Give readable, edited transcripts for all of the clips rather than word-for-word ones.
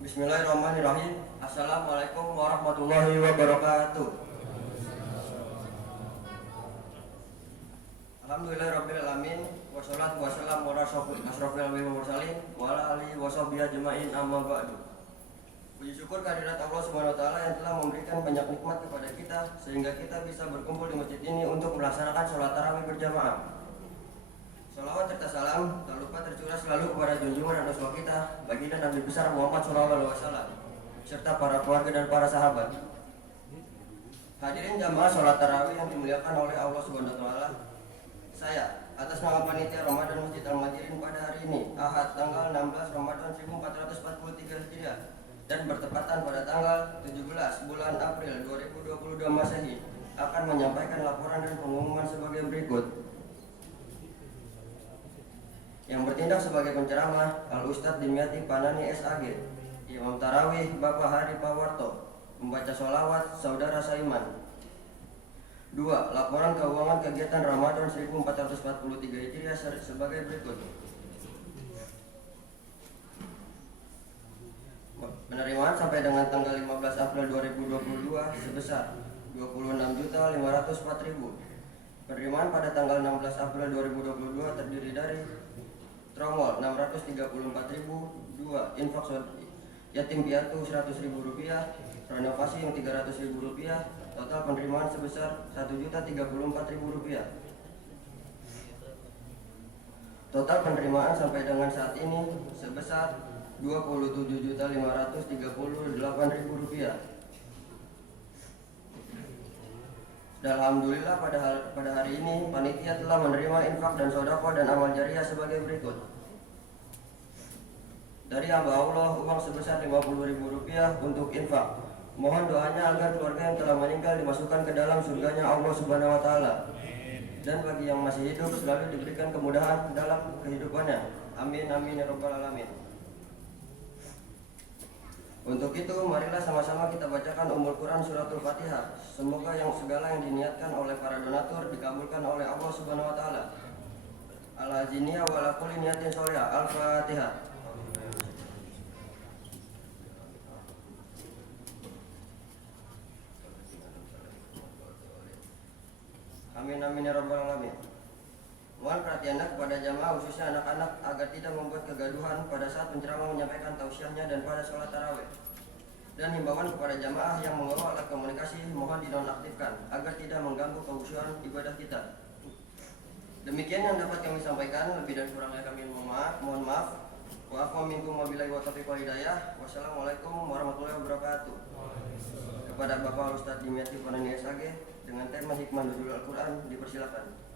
Bismillahirrahmanirrahim. Assalamualaikum warahmatullahi wabarakatuh. Alhamdulillahirrabbilalamin. Wassalatu wassalamu ala asrofil anbiya'i wal mursalin wa ala alihi washabbihi ajmain, amma ba'du. Puji syukur kehadirat Allah Subhanahu wa taala yang telah memberikan banyak nikmat kepada kita sehingga kita bisa berkumpul di masjid ini untuk melaksanakan sholat tarawih berjamaah. Salawat serta salam tak lupa tercurah selalu kepada junjungan dan rasul kita, baginda Nabi besar Muhammad SAW, serta para keluarga dan para sahabat. Hadirin jamaah sholat tarawih yang dimuliakan oleh Allah Subhanahu wa taala. Saya atas nama panitia Ramadan Masjid Al-Madirin pada hari ini, Ahad tanggal 16 Ramadan 1443 Hijriah dan bertepatan pada tanggal 17 bulan April 2022 Masehi, akan menyampaikan laporan dan pengumuman sebagai berikut. Yang bertindak sebagai penceramah Al-Ustadz Dimyati Panani SAG. Imam Tarawih Bapak Hari Pawarto. Membaca sholawat Saudara Saiman. 2. Laporan keuangan kegiatan Ramadan 1443 Hijriah sebagai berikut. Penerimaan sampai dengan tanggal 15 April 2022 sebesar 26.504.000. Penerimaan pada tanggal 16 April 2022 terdiri dari Tromol 634.000, 2 infak yatim piatu 100.000 rupiah, renovasi yang 300.000 rupiah, total penerimaan sebesar 1.034.000 rupiah. Total penerimaan sampai dengan saat ini sebesar 27.538.000 rupiah. Dan alhamdulillah pada hari ini panitia telah menerima infak dan sedekah dan amal jariah sebagai berikut. Dari hamba Allah uang sebesar 50.000 rupiah untuk infak. Mohon doanya agar keluarga yang telah meninggal dimasukkan ke dalam surganya Allah Subhanahu wa taala. Dan bagi yang masih hidup selalu diberikan kemudahan dalam kehidupannya. Amin amin ya rabbal alamin. Untuk itu, marilah sama-sama kita bacakan Ummul Quran Suratul Fatihah. Semoga yang segala yang diniatkan oleh para donatur dikabulkan oleh Allah Subhanahu wa taala. Ala jinniya wa ala kulli niyatin sholihah. Al-Fatihah. Amin amin ya rabbal alamin. Mohon perhatiannya kepada jamaah khususnya anak-anak agar tidak membuat kegaduhan pada saat penceramah menyampaikan tausiahnya dan pada sholat tarawih. Dan himbauan kepada jamaah yang membawa alat komunikasi mohon dinonaktifkan agar tidak mengganggu kehusuan ibadah kita. Demikian yang dapat kami sampaikan, lebih dan kurangnya kami mohon maaf. Wa afu minkum wabillahi wa taufiq wal hidayah. Wassalamualaikum warahmatullahi wabarakatuh. Kepada Bapak Ustadz Dimyati Panani SAG dengan tema Hikmah Nuzul Al-Quran dipersilakan.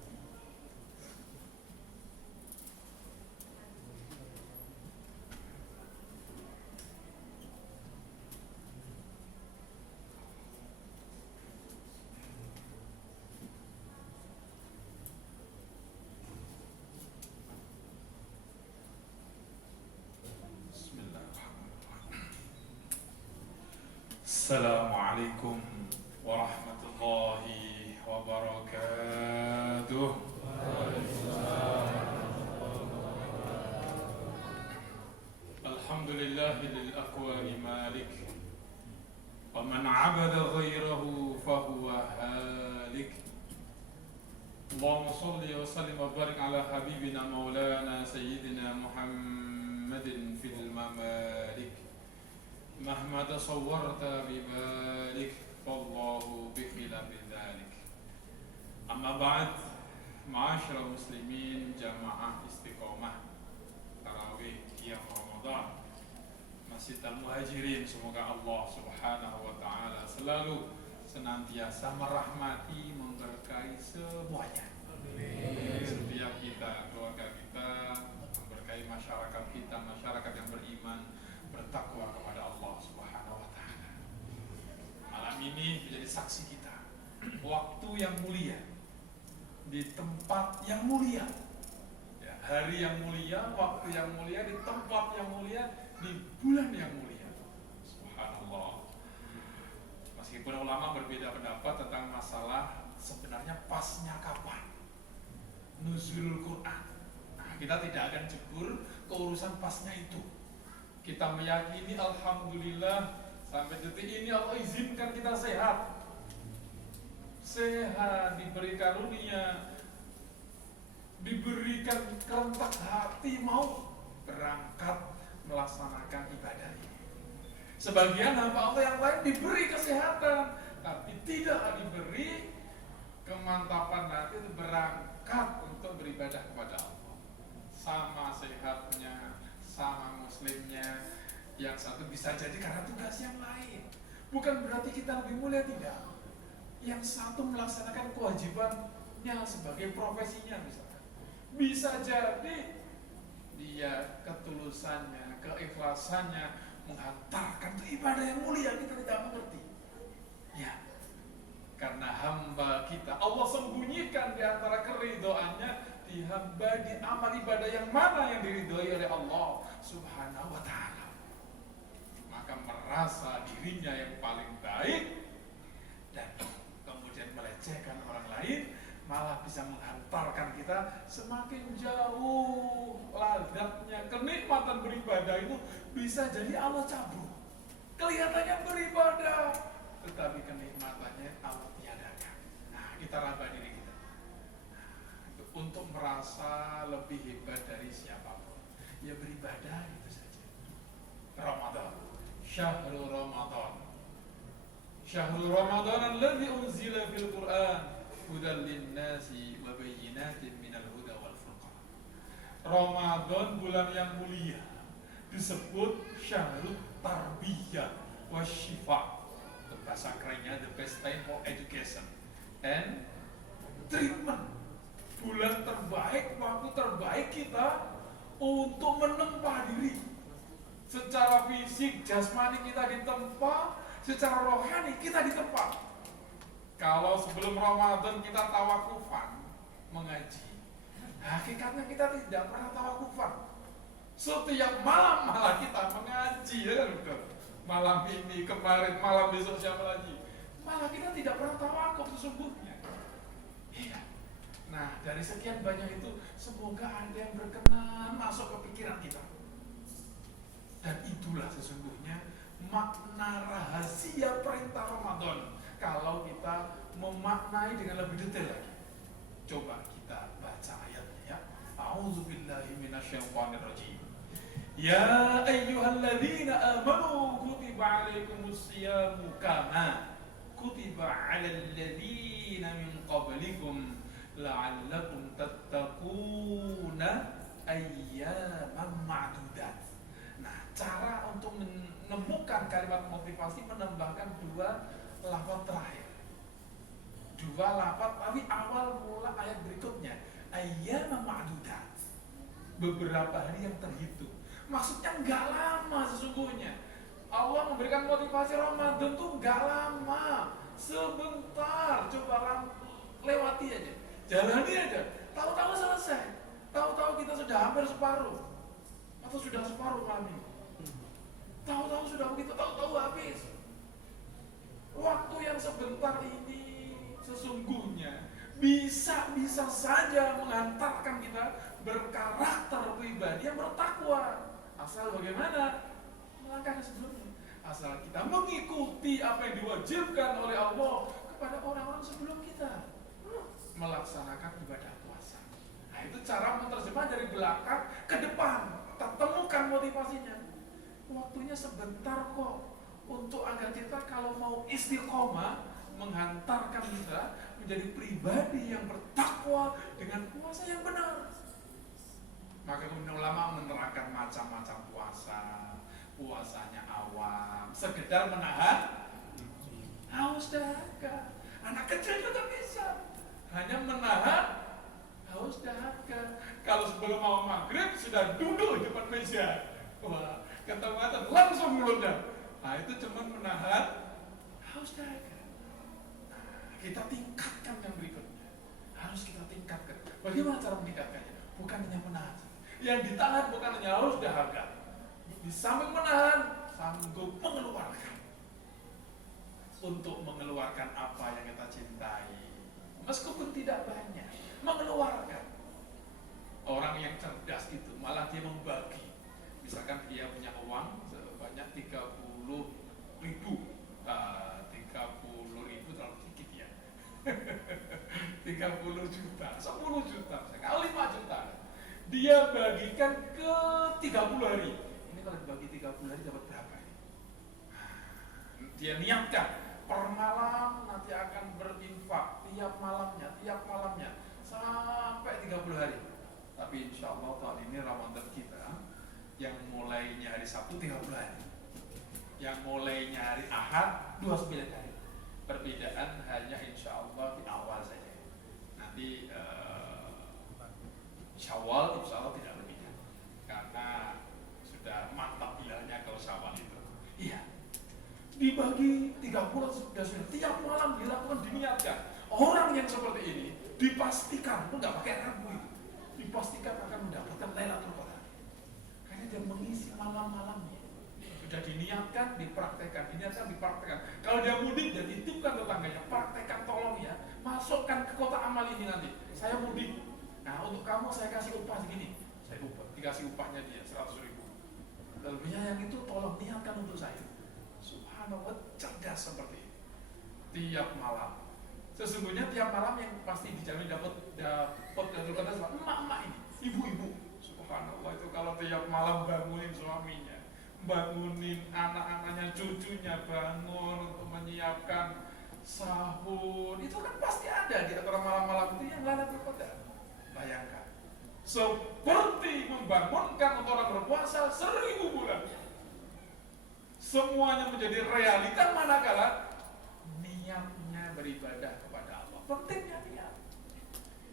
Assalamualaikum warahmatullahi wabarakatuh. Alhamdulillahil akwani malik wa man 'abada ghairahu fahuwa halik. Allahumma shalli wa sallim wa barik ala habibina maulana sayyidina Muhammadin fil mamalik. Mahma tasawwarta bibalik wallahu bikhilafi dhalik. Amma ba'd, ma'asyiral muslimin jamaah istiqomah tarawih qiyam Ramadan Masjid Al-Muhajirin, semoga Allah Subhanahu wa taala selalu senantiasa merahmati, memberkahi semuanya. Setiap kita, keluarga kita, memberkahi masyarakat kita, masyarakat yang beriman, bertakwa kepada Allah Subhanahu wa taala. Malam ini menjadi saksi kita. Waktu yang mulia di tempat yang mulia. Ya, hari yang mulia, waktu yang mulia, di tempat yang mulia, di bulan yang mulia. Subhanallah. Meskipun ulama berbeda pendapat tentang masalah sebenarnya pasnya kapan nuzulul Quran. Nah, kita tidak akan jebur ke urusan pasnya itu. Kita meyakini alhamdulillah sampai detik ini Allah izinkan kita sehat. Sehat, diberi karunia, diberikan kerentak hati mau berangkat melaksanakan ibadah ini. Sebagian hamba Allah yang lain diberi kesehatan, tapi tidak diberi kemantapan hati untuk berangkat untuk beribadah kepada Allah. Sama sehatnya, sama muslimnya, yang satu bisa jadi karena tugas yang lain. Bukan berarti kita lebih mulia, tidak. Yang satu melaksanakan kewajibannya sebagai profesinya misalkan. Bisa jadi dia ketulusannya, keikhlasannya menghantarkan ke ibadah yang mulia, kita tidak mengerti. Ya, karena hamba kita Allah sembunyikan di antara keridoannya di hamba, di amal ibadah yang mana yang diridhoi oleh Allah Subhanahu wa ta'ala. Maka merasa dirinya yang paling baik dan kemudian melecehkan orang lain malah bisa menghantarkan kita semakin jauh ladaknya. Kenikmatan beribadah itu bisa jadi Allah cabut. Kelihatannya beribadah, tetapi kenikmatannya Allah tiadakan. Nah, kita raba diri kita untuk merasa lebih hebat dari siapapun. Ya beribadah itu saja. Ramadan, syahrul Ramadan, syahrul Ramadan alladzi unzila fil Qur'an hudan linnasi wa bayyinatin minal huda wal furqan. Ramadan, bulan yang mulia, disebut syahrul tarbiyah wasyifa. Bahasa kerennya the best time for education and treatment. Bulan terbaik, waktu terbaik kita untuk menempa diri. Secara fisik, jasmani kita ditempa, secara rohani kita ditempa. Kalau sebelum Ramadan kita tawakufan mengaji, hakikatnya kita tidak pernah tawakufan. Setiap malam malah kita mengaji, ya betul. Malam ini, kemarin, malam besok siapa lagi? Malah kita tidak pernah tawakuf sesungguhnya. Iya. Nah, dari sekian banyak itu, semoga ada yang berkenan masuk ke pikiran kita. Dan itulah sesungguhnya makna rahasia perintah Ramadan. Kalau kita memaknai dengan lebih detail lagi, coba kita baca ayatnya ya. A'udzubillahi minasyaitonirrajim. Ya ayyuhalladzina amanu kutiba alaikumusyiyamu kama kutiba alal ladzina min qablikum la'allakum tattaquna ayyaman ma'dudat. Nah, cara untuk menemukan kalimat motivasi menambahkan dua lafaz terakhir, dua lafaz tapi awal mula ayat berikutnya, ayyaman ma'dudat, beberapa hari yang terhitung. Maksudnya nggak lama sesungguhnya. Allah memberikan motivasi Ramadan tuh nggak lama, sebentar, coba lewati aja, jalani aja, tahu-tahu selesai, tahu-tahu kita sudah hampir separuh atau sudah separuh malam ini, tahu-tahu sudah begitu, tahu-tahu habis. Waktu yang sebentar ini sesungguhnya bisa saja mengantarkan kita berkarakter pribadi yang bertakwa. Asal bagaimana? Melangkah sebelumnya. Asal kita mengikuti apa yang diwajibkan oleh Allah kepada orang-orang sebelum kita melaksanakan ibadah puasa. Nah, itu cara menerjemah dari belakang ke depan. Kita temukan motivasinya. Waktunya sebentar kok, untuk agar kita kalau mau istiqomah menghantarkan kita menjadi pribadi yang bertakwa dengan puasa yang benar. Maka kemudian ulama menerangkan macam-macam puasa. Puasanya awam, sekedar menahan haus dahaga. Anak kecil juga bisa, hanya menahan haus dahaga. Kalau sebelum mau maghrib sudah duduk di depan meja, wah, ketemu langsung melonjak. Nah, itu cuma menahan haus dahaga. Nah, kita tingkatkan yang berikutnya. Harus kita tingkatkan. Bagaimana cara meningkatkannya? Bukan hanya menahan. Yang ditahan bukan hanya haus dahaga. Di samping menahan, sanggup mengeluarkan. Untuk mengeluarkan apa yang kita cintai, meskipun tidak banyak, mengeluarkan. Orang yang cerdas itu malah dia membagi. Misalkan dia punya uang sebanyak 30.000, 30.000 terlalu sedikit ya. 30 juta, 10 juta, misalkan 5 juta. Dia bagikan ke 30 hari. Ini kalau dibagi 30 hari dapat berapa ini? Dia niatkan per malam nanti akan berinfak tiap malamnya sampai 30 hari. Tapi insya Allah tahun ini Ramadan kita yang mulainya hari Sabtu 30 hari, yang mulainya hari Ahad 29 hari. Perbedaan hanya insya Allah di awal saja. Nanti Syawal insya Allah tidak berbeda, karena sudah mantap bilannya kalau Syawal itu. Iya, dibagi 30 sudah tiap malam dilakukan, diniatkan. Orang yang seperti ini dipastikan, itu nggak pakai ragu itu, dipastikan akan mendapatkan Lailatul Qadar, karena dia mengisi malam-malamnya. Sudah diniatkan, dipraktekkan. Kalau dia mudik, dia titipkan tetangganya, praktekkan tolong ya, masukkan ke kotak amal ini nanti. Saya mudik, nah untuk kamu saya kasih upah segini, saya upah, dikasih upahnya dia 100.000. Lebihnya yang itu tolong niatkan untuk saya. Subhanallah, cerdas seperti itu. Tiap malam. Sesungguhnya tiap malam yang pasti dijamin dapat Lailatul Qadar sama emak-emak ini, ibu-ibu. Subhanallah, itu kalau tiap malam bangunin suaminya, bangunin anak-anaknya, cucunya, bangun untuk menyiapkan sahur, itu kan pasti ada di antara malam-malam itu yang Lailatul Qadar. Bayangkan, seperti membangunkan untuk orang berpuasa 1000 bulan. Semuanya menjadi realita manakala niatnya beribadah kepada Allah. Pentingnya niat.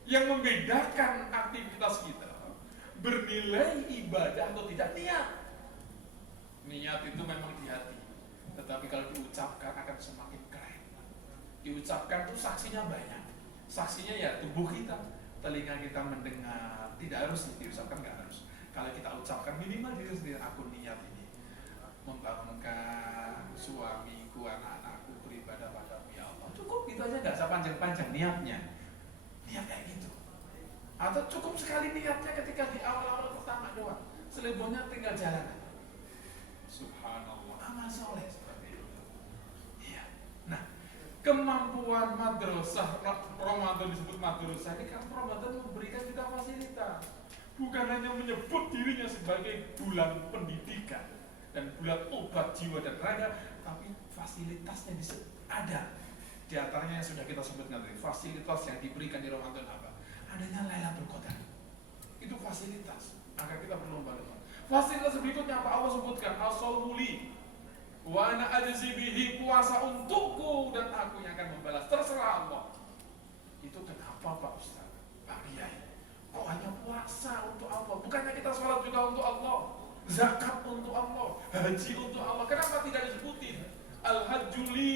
Yang membedakan aktivitas kita bernilai ibadah atau tidak, niat. Niat itu memang di hati, tetapi kalau diucapkan akan semakin keren. Diucapkan itu saksinya banyak. Saksinya ya tubuh kita, telinga kita mendengar. Tidak harus diucapkan, nggak harus. Kalau kita ucapkan minimal diri sendiri, aku niat ini membangunkan suamiku, anak-anakku beribadah padamu ya Allah. Cukup gitu aja, nggak usah panjang-panjang niatnya. Niat kayak gitu. Atau cukup sekali niatnya ketika di awal-awal pertama doang. Selebihnya tinggal jalan. Subhanallah, amal soleh seperti itu. Iya. Nah, kemampuan madrasah Ramadan disebut madrasah ini kan Ramadan memberikan kita fasilitas. Bukan hanya menyebut dirinya sebagai bulan pendidikan dan bulan obat jiwa dan raga, tapi fasilitasnya ada. Di antaranya yang sudah kita sebutkan tadi, fasilitas yang diberikan di Ramadan apa? Adanya Lailatul Qadar. Itu fasilitas agar kita berlomba-lomba. Fasilitas berikutnya apa Allah sebutkan? As-sawmu li wa ana ajzi bihi, puasa untukku dan aku yang akan membalas. Terserah Allah. Itu kenapa Pak Ustaz? Pak Kiai, kok hanya puasa untuk Allah? Bukannya kita sholat juga untuk Allah, zakat untuk Allah, haji untuk Allah? Kenapa tidak disebutin? Al-hajju li,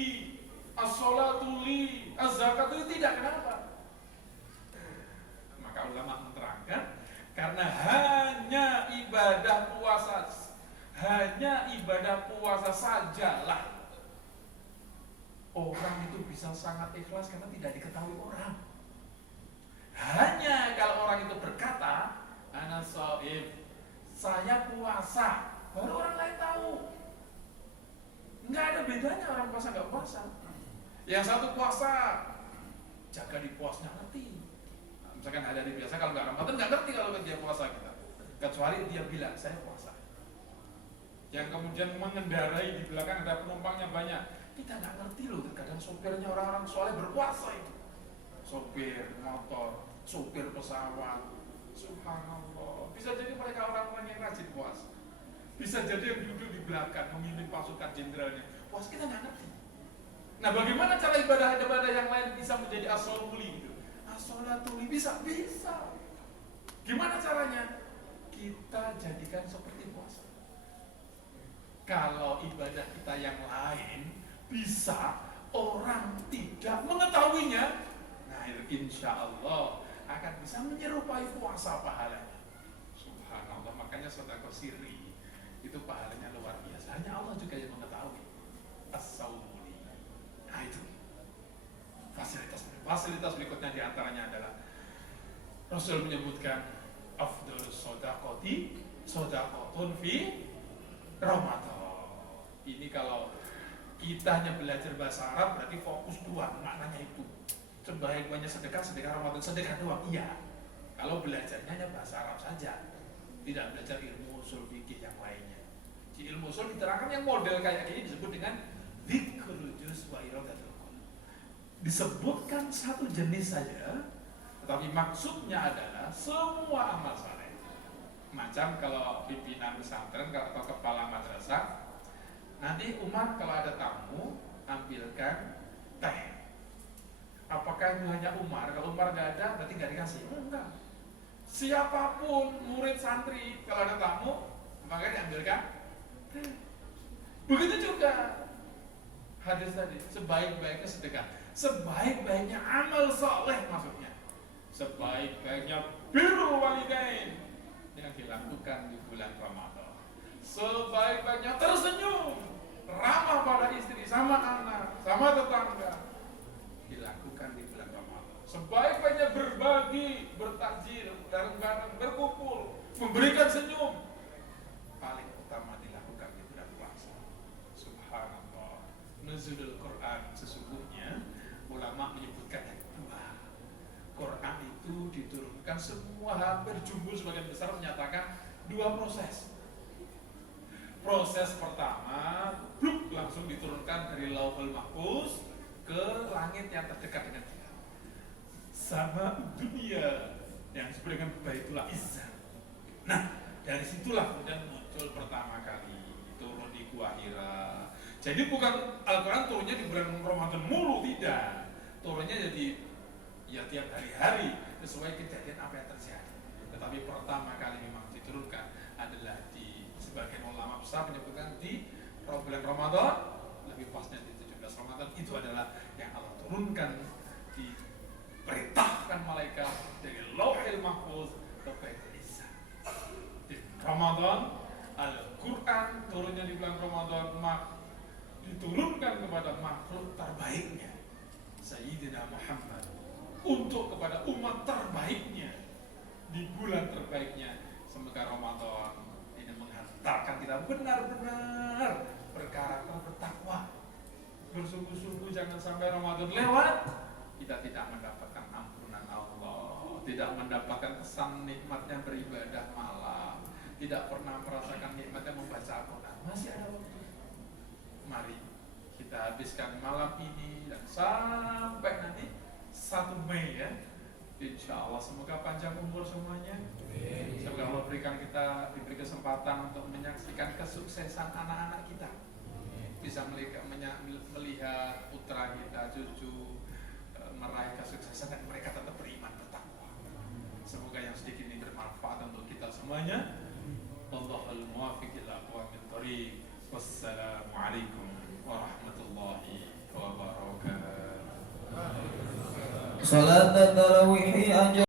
as-sholatu li, az-zakatu li, tidak. Kenapa? Maka ulama menerangkan, karena hanya ibadah puasa sajalah orang itu bisa sangat ikhlas karena tidak diketahui orang. Hanya kalau orang itu berkata, ana shaim, saya puasa, baru orang lain tahu. Nggak ada bedanya orang puasa nggak puasa. Yang satu puasa, jaga di puasnya ngerti. Misalkan hari biasa kalau nggak Ramadan nggak ngerti kalau dia puasa kita, kecuali dia bilang saya puasa. Yang kemudian mengendarai di belakang ada penumpangnya banyak, kita nggak ngerti loh. Terkadang sopirnya orang-orang soleh berpuasa itu, sopir motor, sopir pesawat. Subhanallah, bisa jadi mereka orang-orang yang rajin puasa, bisa jadi yang duduk di belakang memimpin pasukan jenderalnya puasa, kita nggak ngerti. Nah, bagaimana cara ibadah-ibadah yang lain bisa menjadi as-sholuli gitu? As-sholatuli bisa. Gimana caranya? Kita jadikan seperti puasa. Kalau ibadah kita yang lain bisa orang tidak mengetahuinya, nah insya Allah akan bisa menyerupai puasa pahalanya. Subhanallah, makanya sedekah sirri itu pahalanya luar biasa. Hanya Allah juga yang mengetahui. As-sawmuli. Nah itu fasilitas berikutnya diantaranya adalah Rasul menyebutkan afdhalus shadaqati shadaqatun fi Ramadan. Ini kalau kita hanya belajar bahasa Arab berarti fokus doang, maknanya itu. Sebaik-baiknya sedekah Ramadan, sedekah doang. Iya. Kalau belajarnya hanya bahasa Arab saja, tidak belajar ilmu usul fikih yang lainnya. Di ilmu usul diterangkan yang model kayak gini disebut dengan dzikrul juz wa iradatul kull. Disebutkan satu jenis saja, tetapi maksudnya adalah semua amal saleh. Macam kalau pimpinan pesantren atau kepala madrasah, nanti Umar kalau ada tamu ambilkan teh. Apakah itu hanya Umar? Kalau Umar nggak ada berarti nggak dikasih? Enggak. Siapapun murid santri kalau ada tamu maka diambilkan teh. Begitu juga hadis tadi, sebaik-baiknya sedekah, sebaik-baiknya amal soleh, maksudnya sebaik-baiknya birrul walidain yang dilakukan di bulan Ramadan, sebaik-baiknya tersenyum, ramah pada istri, sama anak, sama tetangga, dilakukan di bulan Ramadan. Sebaik-baiknya berbagi, bertakjil, bareng-bareng, berkumpul, memberikan senyum, paling utama dilakukan di bulan puasa. Subhanallah. Nuzulul Quran sesungguhnya ulama menyebutkan yang dua. Quran itu diturunkan semua hampir jumhur sebagian besar menyatakan dua proses. Proses pertama, bluk, langsung diturunkan dari Lauhul Mahfuz ke langit yang terdekat dengan kita. Sama dunia yang disebut dengan Baitullah Izzah. Nah, dari situlah kemudian muncul pertama kali turun di Gua Hira. Jadi bukan Al-Quran turunnya di bulan Ramadan mulu, tidak. Turunnya jadi ya tiap hari-hari sesuai kejadian apa yang terjadi. Tetapi pertama kali memang diturunkan adalah di sebagian ulama besar menyebutkan di bulan Ramadan, lebih pasnya di 17 Ramadan. Itu adalah yang Allah turunkan, diperintahkan malaikat dari Lauhul Mahfuz ke Baitul Izzah. Di Ramadan Al-Quran turunnya di bulan Ramadan, diturunkan kepada makhluk terbaiknya Sayyidina Muhammad, untuk kepada umat terbaiknya di bulan terbaiknya. Semoga Ramadan ini menghantarkan kita benar-benar berkarakter bertakwa, bersungguh-sungguh jangan sampai Ramadan lewat kita tidak mendapatkan ampunan Allah, tidak mendapatkan kesan nikmatnya beribadah malam, tidak pernah merasakan nikmatnya membaca Al-Quran. Masih ada waktu. Mari kita habiskan malam ini dan sampai nanti 1 Mei ya. Insya Allah semoga panjang umur semuanya. Semoga Allah diberi kesempatan untuk menyaksikan kesuksesan anak-anak kita. Bisa melihat putra kita, cucu meraih kesuksesan dan mereka tetap beriman bertakwa. Semoga yang sedikit ini bermanfaat untuk kita semuanya. Wallahul muwaffiq ila aqwamit thoriq. Wassalamualaikum warahmatullahi wabarakatuh. Salat tarawih